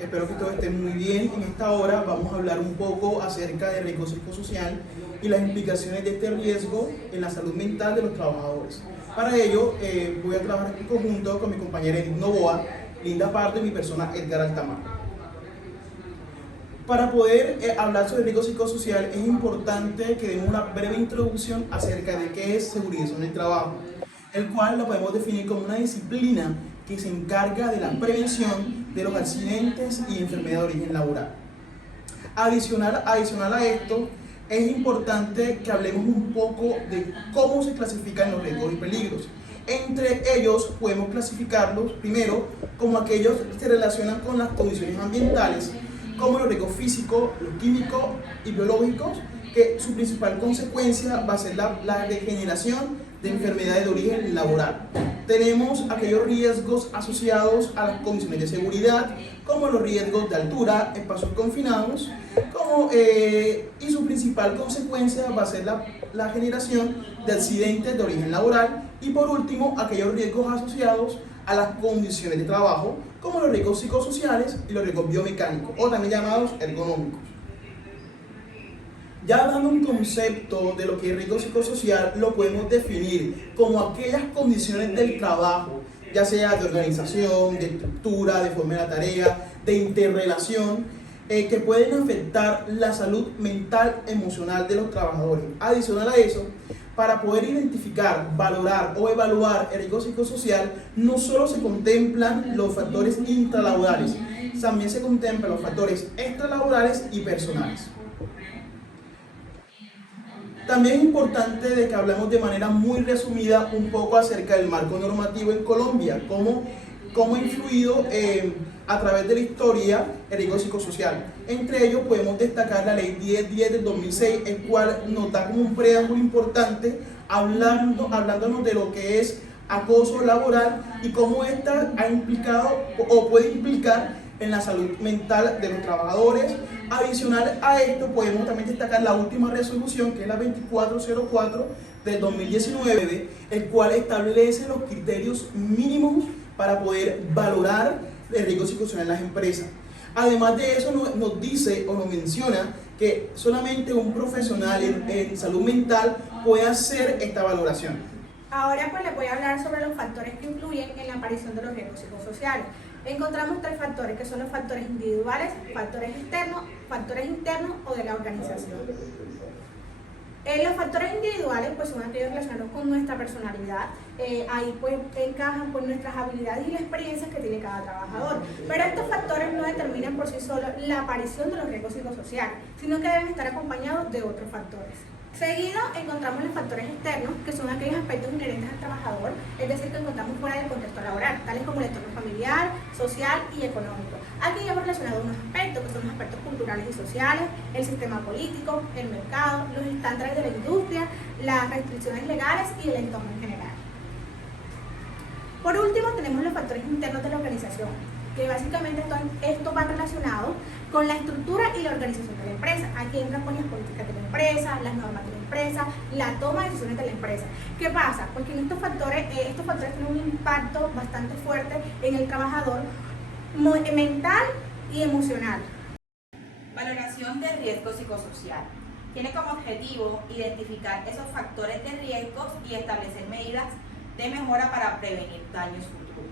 espero que todos estén muy bien. En esta hora vamos a hablar un poco acerca del riesgo psicosocial y las implicaciones de este riesgo en la salud mental de los trabajadores. Para ello voy a trabajar en conjunto con mi compañera Edith Novoa, Linda Pardo y mi persona Edgar Altamar. Para poder hablar sobre el riesgo psicosocial es importante que demos una breve introducción acerca de qué es seguridad en el trabajo, el cual lo podemos definir como una disciplina que se encarga de la prevención de los accidentes y enfermedades de origen laboral. Adicional a esto, es importante que hablemos un poco de cómo se clasifican los riesgos y peligros. Entre ellos podemos clasificarlos primero como aquellos que se relacionan con las condiciones ambientales, como los riesgos físicos, los químicos y biológicos, que su principal consecuencia va a ser la degeneración de enfermedades de origen laboral. Tenemos aquellos riesgos asociados a las condiciones de seguridad, como los riesgos de altura, espacios confinados, y su principal consecuencia va a ser la generación de accidentes de origen laboral, y por último, aquellos riesgos asociados a las condiciones de trabajo, como los riesgos psicosociales y los riesgos biomecánicos, o también llamados ergonómicos. Ya dando un concepto de lo que es riesgo psicosocial, lo podemos definir como aquellas condiciones del trabajo, ya sea de organización, de estructura, de forma de la tarea, de interrelación, que pueden afectar la salud mental, emocional de los trabajadores. Adicional a eso, para poder identificar, valorar o evaluar el riesgo psicosocial, no solo se contemplan los factores intralaborales, también se contemplan los factores extralaborales y personales. También es importante de que hablemos de manera muy resumida un poco acerca del marco normativo en Colombia, cómo ha influido a través de la historia el riesgo psicosocial. Entre ellos podemos destacar la ley 1010 del 2006, el cual nos da como un preámbulo importante hablándonos de lo que es acoso laboral y cómo ésta ha implicado o puede implicar en la salud mental de los trabajadores. Adicional a esto podemos también destacar la última resolución, que es la 2404 del 2019, el cual establece los criterios mínimos para poder valorar el riesgo psicosocial en las empresas. Además de eso nos dice o nos menciona que solamente un profesional en salud mental puede hacer esta valoración. Ahora pues les voy a hablar sobre los factores que influyen en la aparición de los riesgos psicosociales. Encontramos tres factores, que son los factores individuales, factores internos o de la organización. Los factores individuales pues son aquellos relacionados con nuestra personalidad, ahí pues encajan por nuestras habilidades y las experiencias que tiene cada trabajador. Pero estos factores no determinan por sí solos la aparición de los riesgos psicosociales, sino que deben estar acompañados de otros factores. Seguido encontramos los factores externos, que son aquellos aspectos inherentes al trabajador, es decir, que encontramos fuera del contexto laboral, tales como el entorno familiar, social y económico. Aquí hemos relacionado unos aspectos, que son los aspectos culturales y sociales, el sistema político, el mercado, los estándares de la industria, las restricciones legales y el entorno en general. Por último, tenemos los factores internos de la organización, que básicamente esto va relacionado con la estructura y la organización de la empresa. Aquí entran pues las políticas de la empresa, las normas de la empresa, la toma de decisiones de la empresa. ¿Qué pasa? Porque estos factores tienen un impacto bastante fuerte en el trabajador mental y emocional. Valoración del riesgo psicosocial. Tiene como objetivo identificar esos factores de riesgos y establecer medidas de mejora para prevenir daños futuros.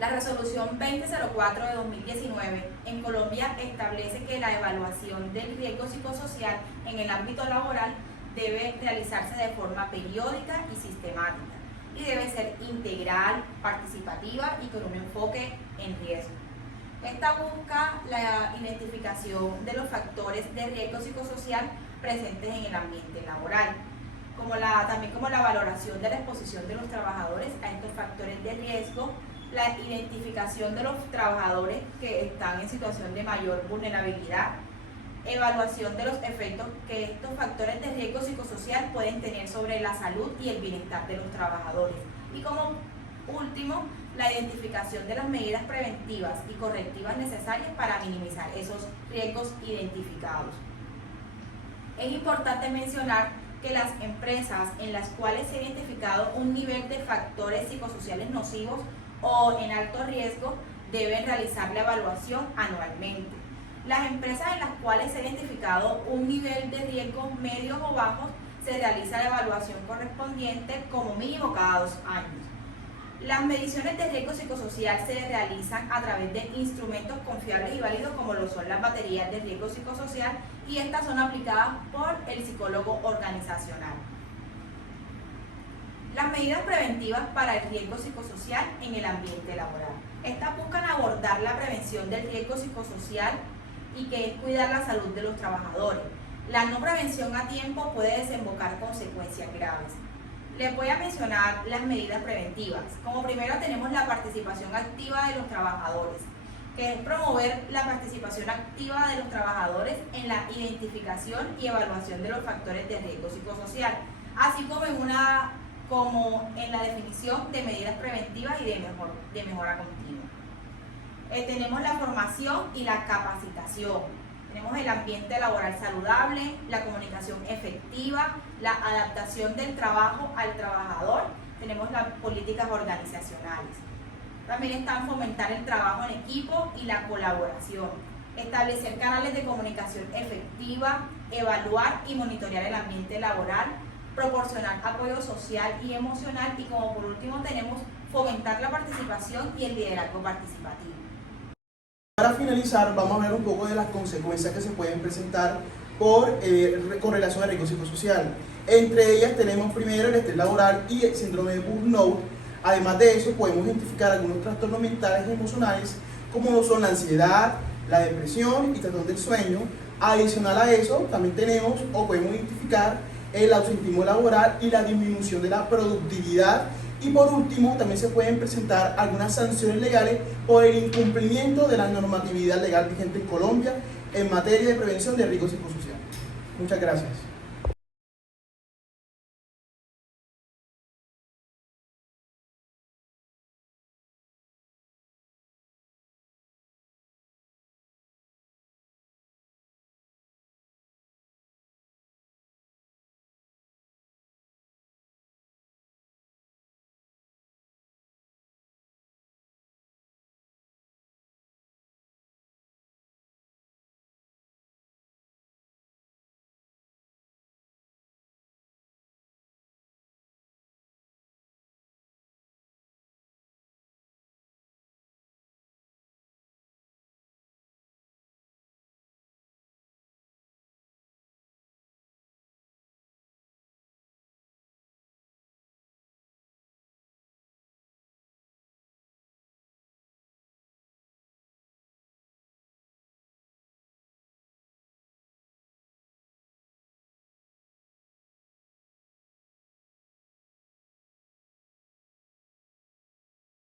La resolución 2004 de 2019 en Colombia establece que la evaluación del riesgo psicosocial en el ámbito laboral debe realizarse de forma periódica y sistemática y debe ser integral, participativa y con un enfoque en riesgo. Esta busca la identificación de los factores de riesgo psicosocial presentes en el ambiente laboral, también como la valoración de la exposición de los trabajadores a estos factores de riesgo, la identificación de los trabajadores que están en situación de mayor vulnerabilidad, evaluación de los efectos que estos factores de riesgo psicosocial pueden tener sobre la salud y el bienestar de los trabajadores. Y como último, la identificación de las medidas preventivas y correctivas necesarias para minimizar esos riesgos identificados. Es importante mencionar que las empresas en las cuales se ha identificado un nivel de factores psicosociales nocivos o en alto riesgo deben realizar la evaluación anualmente. Las empresas en las cuales se ha identificado un nivel de riesgo medios o bajos, se realiza la evaluación correspondiente como mínimo cada 2 años. Las mediciones de riesgo psicosocial se realizan a través de instrumentos confiables y válidos como lo son las baterías de riesgo psicosocial, y estas son aplicadas por el psicólogo organizacional. Las medidas preventivas para el riesgo psicosocial en el ambiente laboral. Estas buscan abordar la prevención del riesgo psicosocial y que es cuidar la salud de los trabajadores. La no prevención a tiempo puede desembocar consecuencias graves. Les voy a mencionar las medidas preventivas. Como primero tenemos la participación activa de los trabajadores, que es promover la participación activa de los trabajadores en la identificación y evaluación de los factores de riesgo psicosocial, así como en la definición de medidas preventivas y de mejora continua. Tenemos la formación y la capacitación. Tenemos el ambiente laboral saludable, la comunicación efectiva, la adaptación del trabajo al trabajador. Tenemos las políticas organizacionales. También están fomentar el trabajo en equipo y la colaboración. Establecer canales de comunicación efectiva, evaluar y monitorear el ambiente laboral, proporcionar apoyo social y emocional, y como por último tenemos fomentar la participación y el liderazgo participativo. Para finalizar, vamos a ver un poco de las consecuencias que se pueden presentar con relación al riesgo psicosocial. Entre ellas tenemos primero el estrés laboral y el síndrome de burnout. Además de eso, podemos identificar algunos trastornos mentales y emocionales, como lo son la ansiedad, la depresión y trastorno del sueño. Adicional a eso, también tenemos o podemos identificar el ausentismo laboral y la disminución de la productividad. Y por último, también se pueden presentar algunas sanciones legales por el incumplimiento de la normatividad legal vigente en Colombia en materia de prevención de riesgo psicosocial. Muchas gracias.